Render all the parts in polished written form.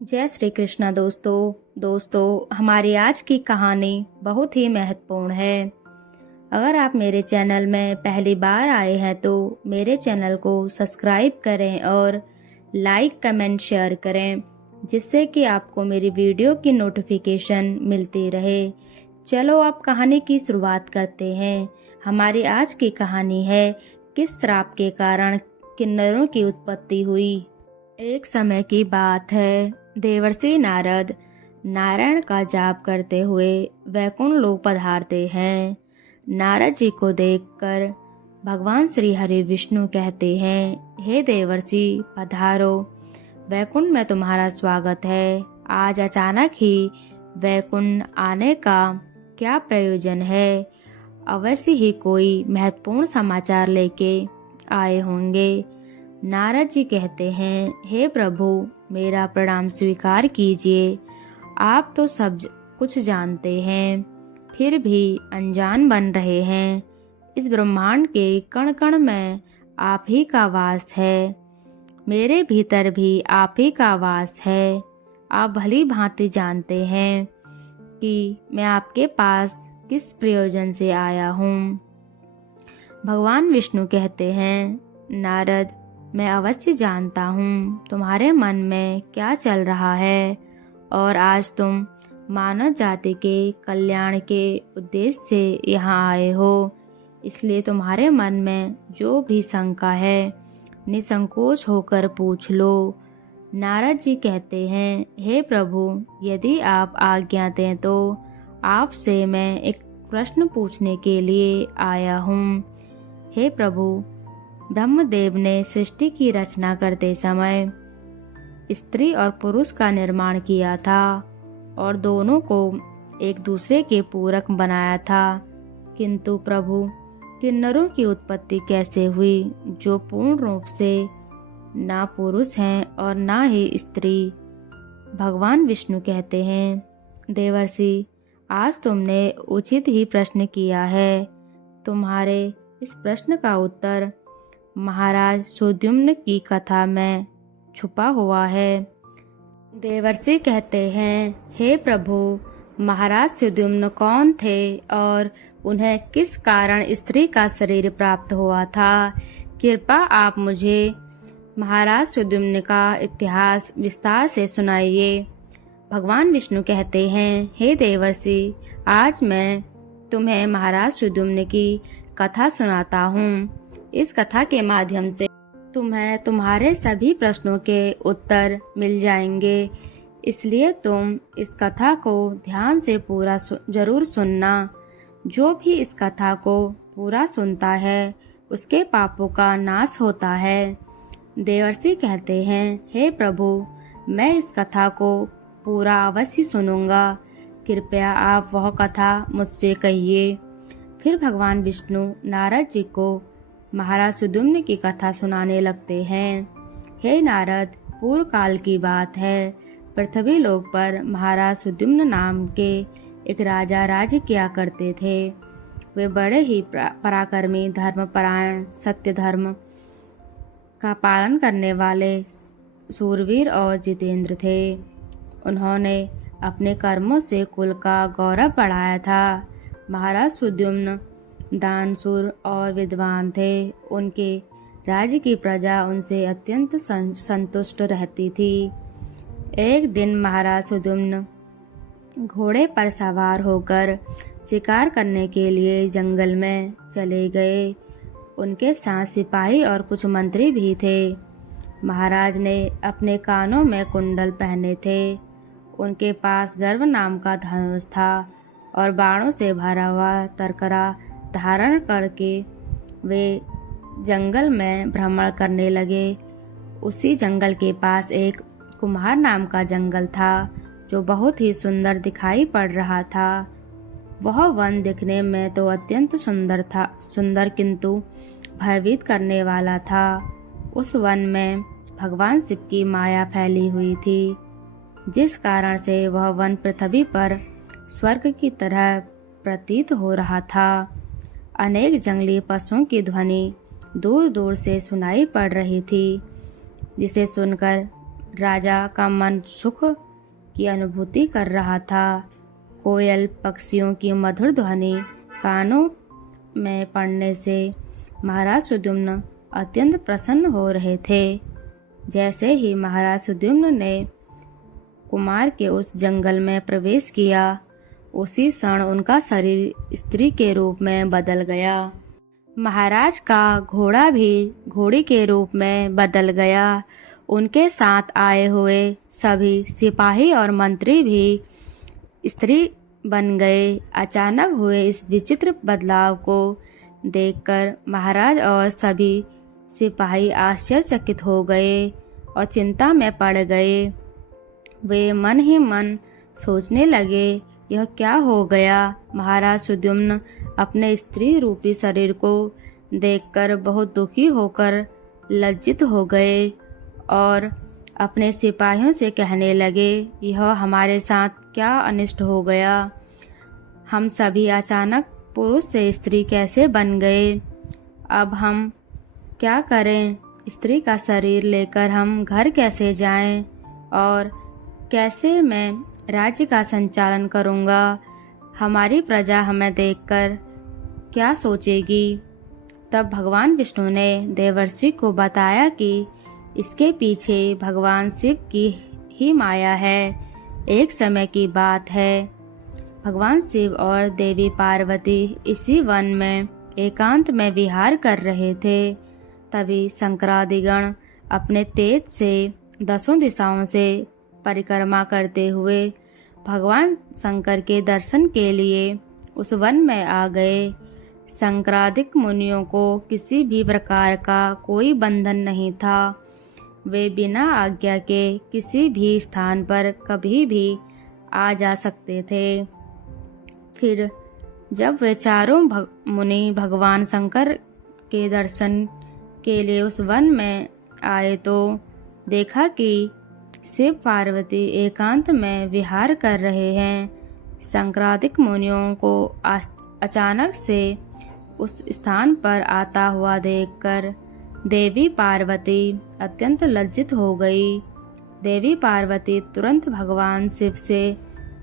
जय श्री कृष्णा दोस्तों हमारी आज की कहानी बहुत ही महत्वपूर्ण है। अगर आप मेरे चैनल में पहली बार आए हैं तो मेरे चैनल को सब्सक्राइब करें और लाइक कमेंट शेयर करें, जिससे कि आपको मेरी वीडियो की नोटिफिकेशन मिलती रहे। चलो अब कहानी की शुरुआत करते हैं। हमारी आज की कहानी है किस श्राप के कारण किन्नरों की उत्पत्ति हुई। एक समय की बात है, देवर्षि नारद नारायण का जाप करते हुए वैकुंठ लोक पधारते हैं। नारद जी को देखकर भगवान श्री हरि विष्णु कहते हैं, हे देवर्षि पधारो, वैकुंठ में तुम्हारा स्वागत है। आज अचानक ही वैकुंठ आने का क्या प्रयोजन है? अवश्य ही कोई महत्वपूर्ण समाचार लेके आए होंगे। नारद जी कहते हैं, हे प्रभु मेरा प्रणाम स्वीकार कीजिए। आप तो सब कुछ जानते हैं, फिर भी अनजान बन रहे हैं। इस ब्रह्मांड के कण कण में आप ही का वास है, मेरे भीतर भी आप ही का वास है। आप भली भांति जानते हैं कि मैं आपके पास किस प्रयोजन से आया हूँ। भगवान विष्णु कहते हैं, नारद मैं अवश्य जानता हूँ तुम्हारे मन में क्या चल रहा है, और आज तुम मानव जाति के कल्याण के उद्देश्य से यहाँ आए हो। इसलिए तुम्हारे मन में जो भी शंका है निसंकोच होकर पूछ लो। नारद जी कहते हैं, हे प्रभु यदि आप आज्ञा दें तो आपसे मैं एक प्रश्न पूछने के लिए आया हूँ। हे प्रभु, ब्रह्मदेव ने सृष्टि की रचना करते समय स्त्री और पुरुष का निर्माण किया था और दोनों को एक दूसरे के पूरक बनाया था। किंतु प्रभु, किन्नरों की उत्पत्ति कैसे हुई जो पूर्ण रूप से ना पुरुष हैं और ना ही स्त्री? भगवान विष्णु कहते हैं, देवर्षि आज तुमने उचित ही प्रश्न किया है। तुम्हारे इस प्रश्न का उत्तर महाराज सुद्युम्न की कथा में छुपा हुआ है। देवर्षि कहते हैं, हे प्रभु, महाराज सुद्युम्न कौन थे और उन्हें किस कारण स्त्री का शरीर प्राप्त हुआ था? कृपा आप मुझे महाराज सुद्युम्न का इतिहास विस्तार से सुनाइए। भगवान विष्णु कहते हैं, हे देवर्षि आज मैं तुम्हें महाराज सुद्युम्न की कथा सुनाता हूँ। इस कथा के माध्यम से तुम्हें तुम्हारे सभी प्रश्नों के उत्तर मिल जाएंगे, इसलिए तुम इस कथा को ध्यान से पूरा जरूर सुनना। जो भी इस कथा को पूरा सुनता है उसके पापों का नाश होता है। देवर्षि कहते हैं, हे प्रभु मैं इस कथा को पूरा अवश्य सुनूंगा, कृपया आप वह कथा मुझसे कहिए। फिर भगवान विष्णु नारद जी को महाराज सुद्युम्न की कथा सुनाने लगते हैं। हे नारद, पूर्व काल की बात है, पृथ्वी लोक पर महाराज सुद्युम्न नाम के एक राजा राज्य किया करते थे। वे बड़े ही पराक्रमी, धर्मपरायण, सत्य धर्म का पालन करने वाले सूरवीर और जितेंद्र थे। उन्होंने अपने कर्मों से कुल का गौरव बढ़ाया था। महाराज सुद्युम्न दानशूर और विद्वान थे। उनके राज्य की प्रजा उनसे अत्यंत संतुष्ट रहती थी। एक दिन महाराज सुद्युम्न घोड़े पर सवार होकर शिकार करने के लिए जंगल में चले गए। उनके साथ सिपाही और कुछ मंत्री भी थे। महाराज ने अपने कानों में कुंडल पहने थे। उनके पास गर्व नाम का धनुष था और बाणों से भरा हुआ तरकरा धारण करके वे जंगल में भ्रमण करने लगे। उसी जंगल के पास एक कुम्हार नाम का जंगल था जो बहुत ही सुंदर दिखाई पड़ रहा था। वह वन दिखने में तो अत्यंत सुंदर किंतु भयभीत करने वाला था। उस वन में भगवान शिव की माया फैली हुई थी, जिस कारण से वह वन पृथ्वी पर स्वर्ग की तरह प्रतीत हो रहा था। अनेक जंगली पशुओं की ध्वनि दूर दूर से सुनाई पड़ रही थी, जिसे सुनकर राजा का मन सुख की अनुभूति कर रहा था। कोयल पक्षियों की मधुर ध्वनि कानों में पड़ने से महाराज सुद्युम्न अत्यंत प्रसन्न हो रहे थे। जैसे ही महाराज सुद्युम्न ने कुमार के उस जंगल में प्रवेश किया, उसी क्षण उनका शरीर स्त्री के रूप में बदल गया। महाराज का घोड़ा भी घोड़ी के रूप में बदल गया। उनके साथ आए हुए सभी सिपाही और मंत्री भी स्त्री बन गए। अचानक हुए इस विचित्र बदलाव को देखकर महाराज और सभी सिपाही आश्चर्यचकित हो गए और चिंता में पड़ गए। वे मन ही मन सोचने लगे, यह क्या हो गया। महाराज सुद्युम्न अपने स्त्री रूपी शरीर को देखकर बहुत दुखी होकर लज्जित हो गए और अपने सिपाहियों से कहने लगे, यह हमारे साथ क्या अनिष्ट हो गया। हम सभी अचानक पुरुष से स्त्री कैसे बन गए। अब हम क्या करें। स्त्री का शरीर लेकर हम घर कैसे जाएं और कैसे मैं राज्य का संचालन करूंगा। हमारी प्रजा हमें देखकर क्या सोचेगी। तब भगवान विष्णु ने देवर्षि को बताया कि इसके पीछे भगवान शिव की ही माया है। एक समय की बात है, भगवान शिव और देवी पार्वती इसी वन में एकांत में विहार कर रहे थे। तभी शंकरादिगण अपने तेज से 10 दिशाओं से परिक्रमा करते हुए भगवान शंकर के दर्शन के लिए उस वन में आ गए। शंकरादिक मुनियों को किसी भी प्रकार का कोई बंधन नहीं था। वे बिना आज्ञा के किसी भी स्थान पर कभी भी आ जा सकते थे। फिर जब वे चारों मुनि भगवान शंकर के दर्शन के लिए उस वन में आए तो देखा कि शिव पार्वती एकांत में विहार कर रहे हैं। शंकरादिक मुनियों को अचानक से उस स्थान पर आता हुआ देखकर देवी पार्वती अत्यंत लज्जित हो गई। देवी पार्वती तुरंत भगवान शिव से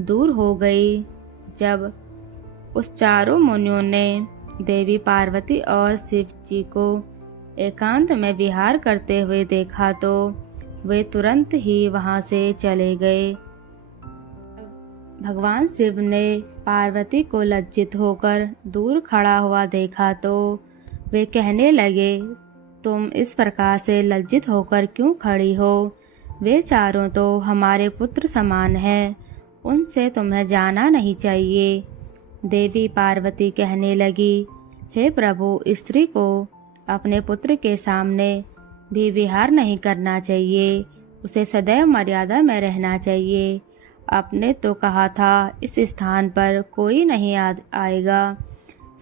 दूर हो गई। जब उस चारों मुनियों ने देवी पार्वती और शिव जी को एकांत में विहार करते हुए देखा तो वे तुरंत ही वहां से चले गए। भगवान शिव ने पार्वती को लज्जित होकर दूर खड़ा हुआ देखा तो वे कहने लगे, तुम इस प्रकार से लज्जित होकर क्यों खड़ी हो। वे चारों तो हमारे पुत्र समान हैं, उनसे तुम्हें जाना नहीं चाहिए। देवी पार्वती कहने लगी, हे प्रभु, स्त्री को अपने पुत्र के सामने भी विहार नहीं करना चाहिए, उसे सदैव मर्यादा में रहना चाहिए। आपने तो कहा था इस स्थान पर कोई नहीं आएगा,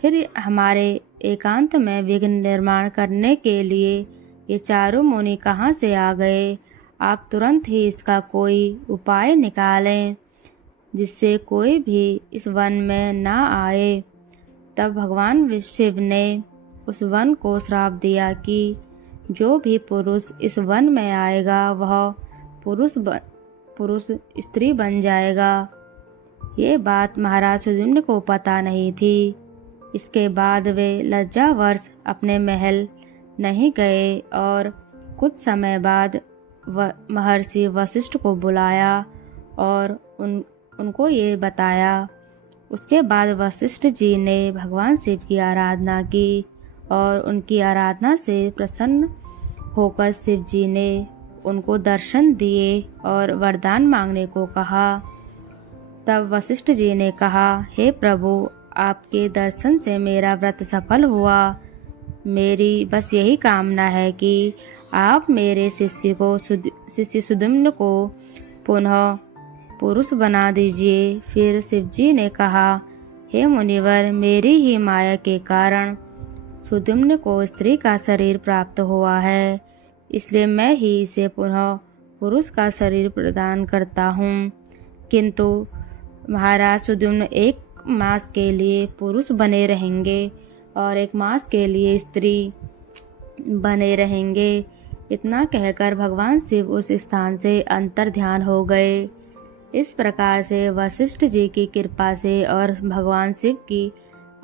फिर हमारे एकांत में विघ्न निर्माण करने के लिए ये चारों मुनि कहाँ से आ गए। आप तुरंत ही इसका कोई उपाय निकालें जिससे कोई भी इस वन में ना आए। तब भगवान शिव ने उस वन को श्राप दिया कि जो भी पुरुष इस वन में आएगा वह पुरुष स्त्री बन जाएगा। ये बात महाराज सुद्युम्न को पता नहीं थी। इसके बाद वे लज्जावश अपने महल नहीं गए और कुछ समय बाद महर्षि वशिष्ठ को बुलाया और उनको ये बताया। उसके बाद वशिष्ठ जी ने भगवान शिव की आराधना की और उनकी आराधना से प्रसन्न होकर शिव जी ने उनको दर्शन दिए और वरदान मांगने को कहा। तब वशिष्ठ जी ने कहा, हे प्रभु, आपके दर्शन से मेरा व्रत सफल हुआ। मेरी बस यही कामना है कि आप मेरे शिष्य सुद्युम्न को पुनः पुरुष बना दीजिए। फिर शिव जी ने कहा, हे मुनिवर, मेरी ही माया के कारण सुद्युम्न को स्त्री का शरीर प्राप्त हुआ है, इसलिए मैं ही इसे पुनः पुरुष का शरीर प्रदान करता हूँ। किंतु महाराज सुद्युम्न 1 मास के लिए पुरुष बने रहेंगे और 1 मास के लिए स्त्री बने रहेंगे। इतना कहकर भगवान शिव उस स्थान से अंतर ध्यान हो गए। इस प्रकार से वशिष्ठ जी की कृपा से और भगवान शिव की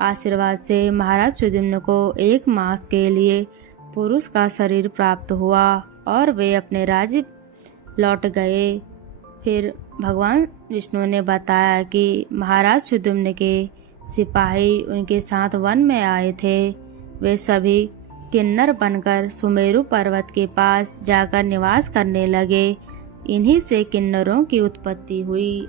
आशीर्वाद से महाराज सुद्युम्न को 1 मास के लिए पुरुष का शरीर प्राप्त हुआ और वे अपने राज्य लौट गए। फिर भगवान विष्णु ने बताया कि महाराज सुद्युम्न के सिपाही उनके साथ वन में आए थे। वे सभी किन्नर बनकर सुमेरु पर्वत के पास जाकर निवास करने लगे। इन्हीं से किन्नरों की उत्पत्ति हुई।